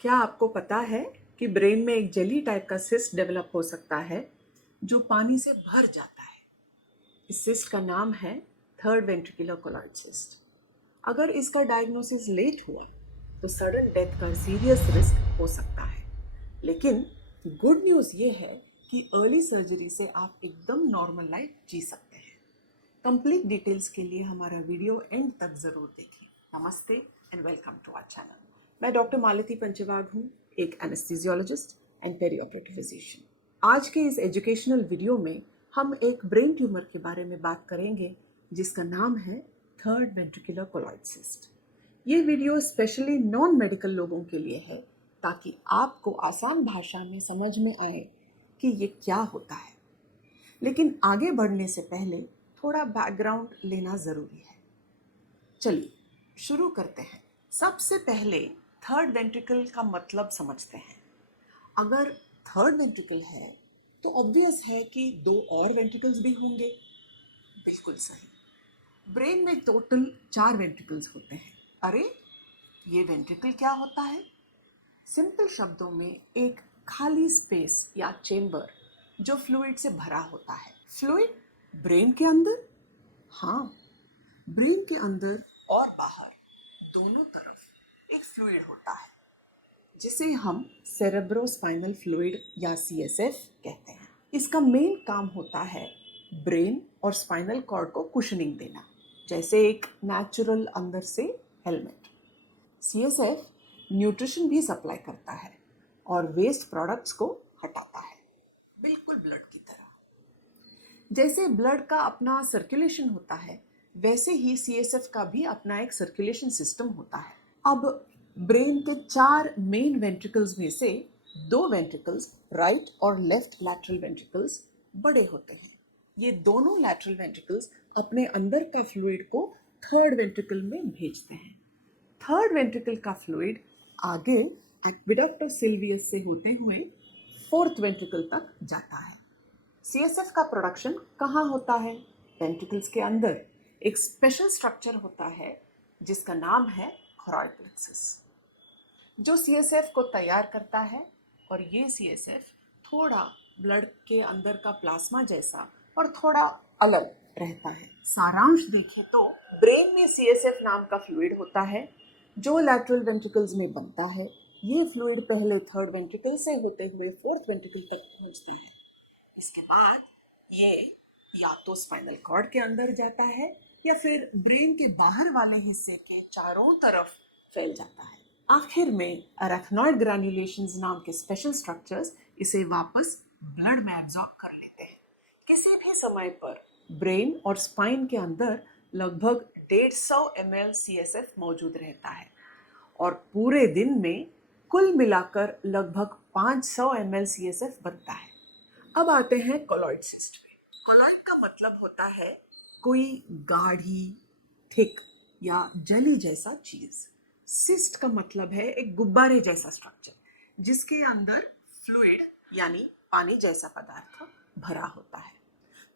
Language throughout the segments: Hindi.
क्या आपको पता है कि ब्रेन में एक जेली टाइप का सिस्ट डेवलप हो सकता है जो पानी से भर जाता है। इस सिस्ट का नाम है थर्ड वेंट्रिकुलर कोलॉइड सिस्ट। अगर इसका डायग्नोसिस लेट हुआ तो सडन डेथ का सीरियस रिस्क हो सकता है। लेकिन गुड न्यूज़ ये है कि अर्ली सर्जरी से आप एकदम नॉर्मल लाइफ जी सकते हैं। कंप्लीट डिटेल्स के लिए हमारा वीडियो एंड तक ज़रूर देखें। नमस्ते and welcome to our channel. मैं डॉक्टर मालती पंचवाग हूँ, एक एनेस्थीसियोलॉजिस्ट एंड पेरिऑपरेटिव फिजिशियन। आज के इस एजुकेशनल वीडियो में हम एक ब्रेन ट्यूमर के बारे में बात करेंगे जिसका नाम है थर्ड वेंट्रिकुलर कोलॉइड सिस्ट। ये वीडियो स्पेशली नॉन मेडिकल लोगों के लिए है ताकि आपको आसान भाषा में समझ में आए कि ये क्या होता है। लेकिन आगे बढ़ने से पहले थोड़ा बैकग्राउंड लेना ज़रूरी है। चलिए शुरू करते हैं। सबसे पहले थर्ड वेंट्रिकल का मतलब समझते हैं। अगर थर्ड वेंट्रिकल है तो ऑब्वियस है कि दो और वेंट्रिकल्स भी होंगे। बिल्कुल सही। ब्रेन में टोटल 4 वेंट्रिकल्स होते हैं। अरे ये वेंट्रिकल क्या होता है? सिंपल शब्दों में एक खाली स्पेस या चेंबर जो फ्लूइड से भरा होता है। फ्लूइड ब्रेन के अंदर? हाँ, ब्रेन के अंदर और बाहर दोनों तरफ एक फ्लूइड होता है जिसे हम सेरेब्रोस्पाइनल फ्लूइड या सीएसएफ कहते हैं। इसका मेन काम होता है ब्रेन और स्पाइनल कॉर्ड को कुशनिंग देना, जैसे एक नेचुरल अंदर से हेलमेट। सीएसएफ न्यूट्रिशन भी सप्लाई करता है और वेस्ट प्रोडक्ट्स को हटाता है, बिल्कुल ब्लड की तरह। जैसे ब्लड का अपना सर्कुलेशन होता है वैसे ही सीएसएफ का भी अपना एक सर्कुलेशन सिस्टम होता है। अब ब्रेन के 4 मेन वेंट्रिकल्स में से 2 वेंट्रिकल्स राइट और लेफ्ट लैटरल वेंट्रिकल्स बड़े होते हैं। ये दोनों लैटरल वेंट्रिकल्स अपने अंदर का फ्लूइड को थर्ड वेंट्रिकल में भेजते हैं। थर्ड वेंट्रिकल का फ्लूइड आगे एक्विडक्ट ऑफ सिल्वियस से होते हुए फोर्थ वेंट्रिकल तक जाता है। सीएसएफ का प्रोडक्शन कहाँ होता है? वेंट्रिकल्स के अंदर एक स्पेशल स्ट्रक्चर होता है जिसका नाम है कोरॉइड प्लेक्सस, जो सीएसएफ को तैयार करता है। और ये सीएसएफ थोड़ा ब्लड के अंदर का प्लाज्मा जैसा और थोड़ा अलग रहता है। सारांश देखें तो ब्रेन में सीएसएफ नाम का फ्लूइड होता है जो लैटरल वेंट्रिकल्स में बनता है। ये फ्लूइड पहले थर्ड वेंट्रिकल से होते हुए फोर्थ वेंट्रिकल तक पहुंचते हैं। इसके बाद ये या तो स्पाइनल कॉर्ड के अंदर जाता है या फिर ब्रेन के बाहर वाले हिस्से के चारों तरफ फैल जाता है। आखिर में अरेक्नॉइड ग्रैन्युलेशंस नाम के स्पेशल स्ट्रक्चर्स इसे वापस ब्लड में एब्जॉर्ब कर लेते हैं। किसी भी समय पर ब्रेन और स्पाइन के अंदर लगभग 150 ml सीएसएफ मौजूद रहता है और पूरे दिन में कुल मिलाकर लगभग 500 ml सीएसएफ बनता है। अब आते हैं कोलॉइड सिस्ट पे। कोलॉइड का मतलब होता है कोई गाढ़ी, थिक या जली जैसा चीज। सिस्ट का मतलब है एक गुब्बारे जैसा स्ट्रक्चर जिसके अंदर फ्लूइड यानी पानी जैसा पदार्थ भरा होता है।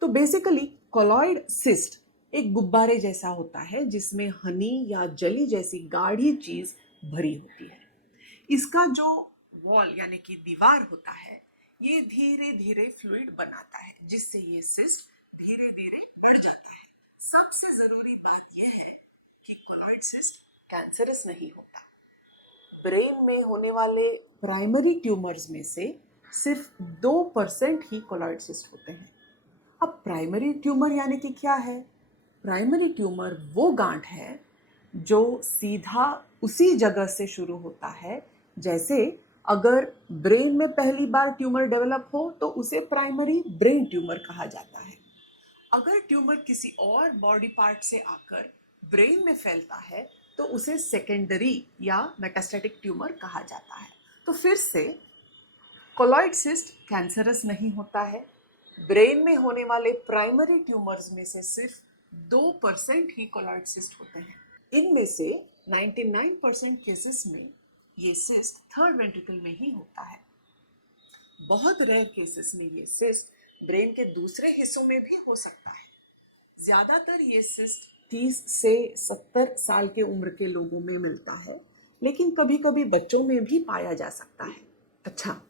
तो बेसिकली कोलॉइड सिस्ट एक गुब्बारे जैसा होता है जिसमें हनी या जली जैसी गाढ़ी चीज भरी होती है। इसका जो वॉल यानी कि दीवार होता है ये धीरे धीरे फ्लूइड बनाता है जिससे ये सिस्ट धीरे धीरे बढ़ जाता है। सबसे जरूरी बात यह है कि कोलॉइड सिस्ट कैंसरस नहीं होता। ब्रेन में होने वाले प्राइमरी ट्यूमर्स में से सिर्फ 2% ही कोलॉइड सिस्ट होते हैं। अब प्राइमरी ट्यूमर यानी कि क्या है? प्राइमरी ट्यूमर वो गांठ है जो सीधा उसी जगह से शुरू होता है। जैसे अगर ब्रेन में पहली बार ट्यूमर डेवलप हो तो उसे प्राइमरी ब्रेन ट्यूमर कहा जाता है। अगर ट्यूमर किसी और बॉडी पार्ट से आकर ब्रेन में फैलता है तो उसे सेकेंडरी या मेटास्टेटिक ट्यूमर कहा जाता है। तो फिर से कोलॉइड सिस्ट कैंसरस नहीं होता है। ब्रेन में होने वाले प्राइमरी ट्यूमर्स में से सिर्फ 2% ही कोलॉइड सिस्ट होते हैं। इनमें से 99% केसेस में ये सिस्ट थर्ड वेंट्रिकल में ही होता है। बहुत रेयर केसेस में ये सिस्ट ब्रेन के दूसरे हिस्सों में भी हो सकता है। ज्यादातर ये सिस्ट 30 से 70 साल के उम्र के लोगों में मिलता है, लेकिन कभी कभी बच्चों में भी पाया जा सकता है। अच्छा,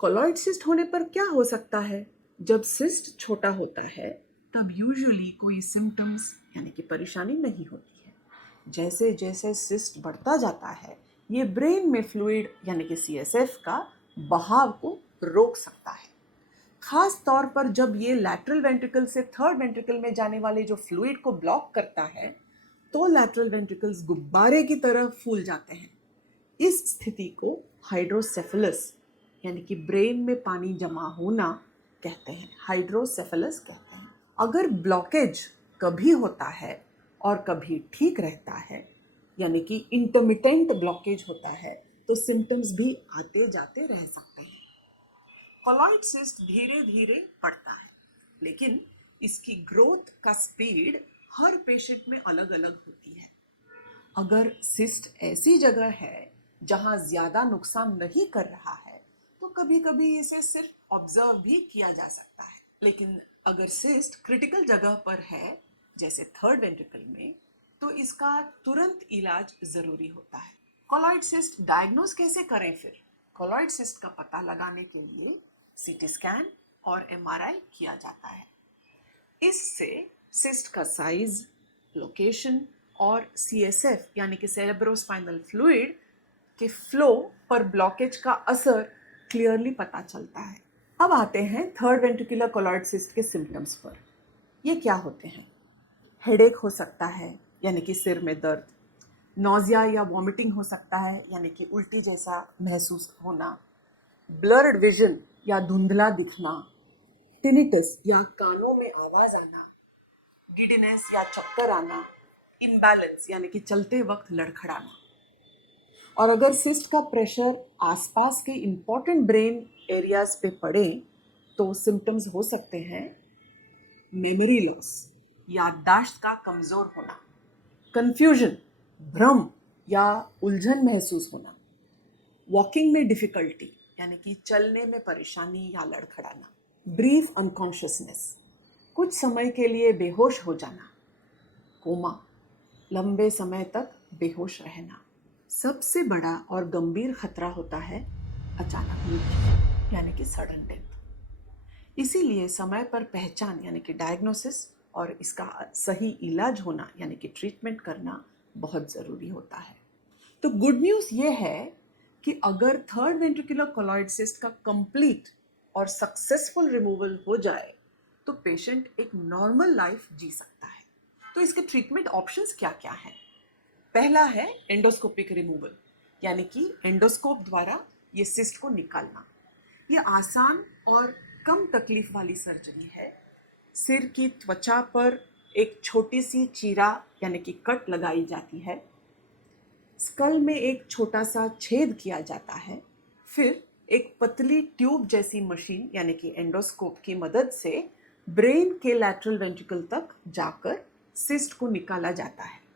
कोलॉइड सिस्ट होने पर क्या हो सकता है? जब सिस्ट छोटा होता है तब यूजुअली कोई सिम्टम्स यानी कि परेशानी नहीं होती है। जैसे जैसे सिस्ट बढ़ता जाता है ये ब्रेन में फ्लूइड यानी कि सीएसएफ का बहाव को रोक सकता है। खास तौर पर जब ये लैटरल वेंट्रिकल से थर्ड वेंट्रिकल में जाने वाले जो फ्लूइड को ब्लॉक करता है तो लैटरल वेंट्रिकल्स गुब्बारे की तरह फूल जाते हैं। इस स्थिति को हाइड्रोसेफलस यानी कि ब्रेन में पानी जमा होना कहते हैं, हाइड्रोसेफलस कहते हैं। अगर ब्लॉकेज कभी होता है और कभी ठीक रहता है यानी कि इंटरमिटेंट ब्लॉकेज होता है तो सिम्टम्स भी आते जाते रह सकते हैं। कोलॉइड सिस्ट धीरे धीरे बढ़ता है लेकिन इसकी ग्रोथ का स्पीड हर पेशेंट में अलग अलग होती है। अगर सिस्ट ऐसी जगह है जहां ज्यादा नुकसान नहीं कर रहा है तो कभी कभी इसे सिर्फ ऑब्जर्व भी किया जा सकता है। लेकिन अगर सिस्ट क्रिटिकल जगह पर है जैसे थर्ड वेंट्रिकल में तो इसका तुरंत इलाज जरूरी होता है। कोलॉइड सिस्ट डायग्नोज कैसे करें फिर? कोलॉइड सिस्ट का पता लगाने के लिए सीटी स्कैन और एमआरआई किया जाता है। इससे सिस्ट का साइज, लोकेशन और सीएसएफ यानी कि सेरेब्रोस्पाइनल फ्लूइड के फ्लो पर ब्लॉकेज का असर क्लियरली पता चलता है। अब आते हैं थर्ड वेंट्रिकुलर कोलॉइड सिस्ट के सिम्टम्स पर। ये क्या होते हैं? हेडेक हो सकता है यानी कि सिर में दर्द, नोजिया या वॉमिटिंग हो सकता है यानी कि उल्टी जैसा महसूस होना, ब्लर्ड विजन या धुंधला दिखना, टिनिटस या कानों में आवाज आना, गिडनेस या चक्कर आना, इम्बैलेंस यानी कि चलते वक्त लड़खड़ाना। और अगर सिस्ट का प्रेशर आसपास के इंपॉर्टेंट ब्रेन एरियाज पे पड़े तो सिम्टम्स हो सकते हैं मेमोरी लॉस, याददाश्त का कमजोर होना, कंफ्यूजन, भ्रम या उलझन महसूस होना, वॉकिंग में डिफिकल्टी यानी कि चलने में परेशानी या लड़खड़ाना, ब्रीफ अनकॉन्शियसनेस, कुछ समय के लिए बेहोश हो जाना, कोमा, लंबे समय तक बेहोश रहना। सबसे बड़ा और गंभीर खतरा होता है अचानक मृत्यु यानी कि सडन डेथ। इसीलिए समय पर पहचान यानी कि डायग्नोसिस और इसका सही इलाज होना यानी कि ट्रीटमेंट करना बहुत ज़रूरी होता है। तो गुड न्यूज़ ये है कि अगर थर्ड वेंट्रिकुलर कोलॉइड सिस्ट का कंप्लीट और सक्सेसफुल रिमूवल हो जाए तो पेशेंट एक नॉर्मल लाइफ जी सकता है। तो इसके ट्रीटमेंट ऑप्शंस क्या क्या हैं? पहला है एंडोस्कोपिक रिमूवल यानी कि एंडोस्कोप द्वारा ये सिस्ट को निकालना। ये आसान और कम तकलीफ वाली सर्जरी है। सिर की त्वचा पर एक छोटी सी चीरा यानी कि कट लगाई जाती है, स्कल में एक छोटा सा छेद किया जाता है, फिर एक पतली ट्यूब जैसी मशीन यानी कि एंडोस्कोप की मदद से ब्रेन के लैटरल वेंट्रिकल तक जाकर सिस्ट को निकाला जाता है।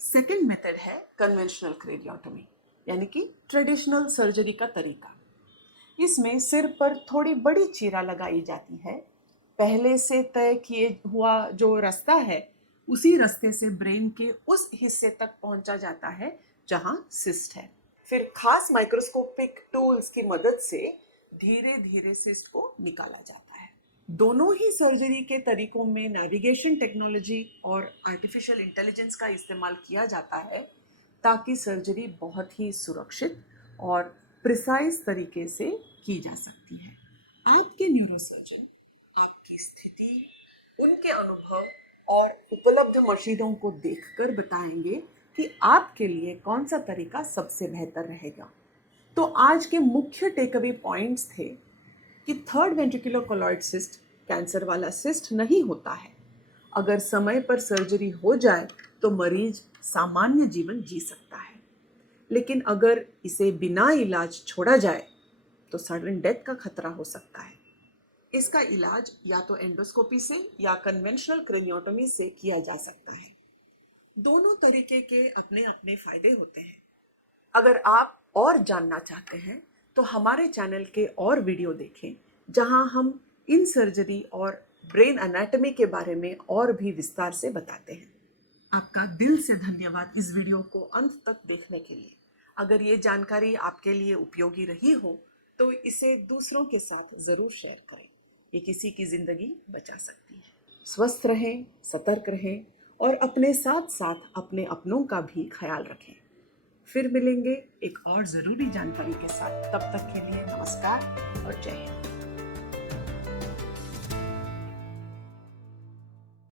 सेकेंड मेथड है कन्वेंशनल क्रेनियोटॉमी यानी कि ट्रेडिशनल सर्जरी का तरीका। इसमें सिर पर थोड़ी बड़ी चीरा लगाई जाती है। पहले से तय किए हुआ जो रास्ता है उसी रास्ते से ब्रेन के उस हिस्से तक पहुंचा जाता है जहां सिस्ट है। फिर खास माइक्रोस्कोपिक टूल्स की मदद से धीरे धीरे सिस्ट को निकाला जाता है। दोनों ही सर्जरी के तरीकों में नेविगेशन टेक्नोलॉजी और आर्टिफिशियल इंटेलिजेंस का इस्तेमाल किया जाता है ताकि सर्जरी बहुत ही सुरक्षित और प्रिसाइज तरीके से की जा सकती है। आपके न्यूरोसर्जन आपकी स्थिति, उनके अनुभव और उपलब्ध मशीनों को देखकर बताएंगे कि आपके लिए कौन सा तरीका सबसे बेहतर रहेगा। तो आज के मुख्य टेकअवे पॉइंट्स थे कि third ventricular colloid cyst cancer वाला सिस्ट नहीं होता है। अगर समय पर सर्जरी हो जाए तो मरीज सामान्य जीवन जी सकता है, लेकिन अगर इसे बिना इलाज छोड़ा जाए तो सडन डेथ का खतरा हो सकता है। इसका इलाज या तो एंडोस्कोपी से या कन्वेंशनल क्रेनियोटॉमी से किया जा सकता है। दोनों तरीके के अपने अपने फायदे होते हैं। अगर आप और जानना चाहते हैं तो हमारे चैनल के और वीडियो देखें जहां हम इन सर्जरी और ब्रेन एनाटॉमी के बारे में और भी विस्तार से बताते हैं। आपका दिल से धन्यवाद इस वीडियो को अंत तक देखने के लिए। अगर ये जानकारी आपके लिए उपयोगी रही हो तो इसे दूसरों के साथ ज़रूर शेयर करें। ये किसी की ज़िंदगी बचा सकती है। स्वस्थ रहें, सतर्क रहें और अपने साथ साथ अपने अपनों का भी ख्याल रखें। फिर मिलेंगे एक और ज़रूरी जानकारी के साथ। तब तक के लिए नमस्कार और जय हिंद।